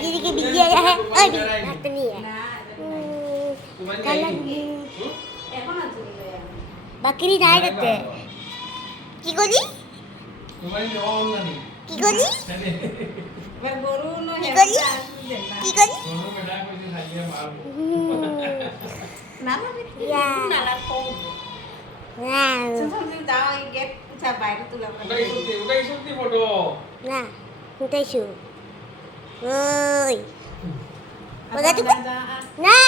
দিদিকে বিয়ে যায় ওই হাতে নিয়ে বাকরি নাই করতে কি করলি কি করলি কি করলি কি করলি না শুনতেছো ওই ওটা তো না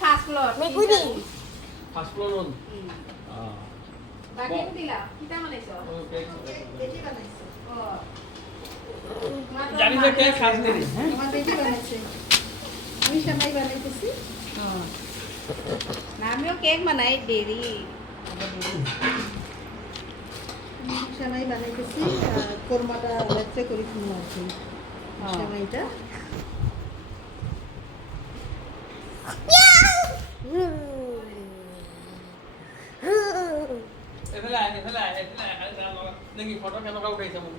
ফার্স্ট ফ্লোর মেগুনি ফার্স্ট ফ্লোর রুম বাকি দিলা কিটা বানাইছো বেটি বানাইছো ও জানি যে কে খাস নি আমার বেটি বানাইছে আমি সবাই বানাইতেছি না আমিও কেক বানাই দেরি সবাই বানাইতেছি কোরমাটা রাত্রে করি কিনো আর কি সবাইটা এফালে আয় দেখি ফটো কেনেকুৱা উঠাইছে মোক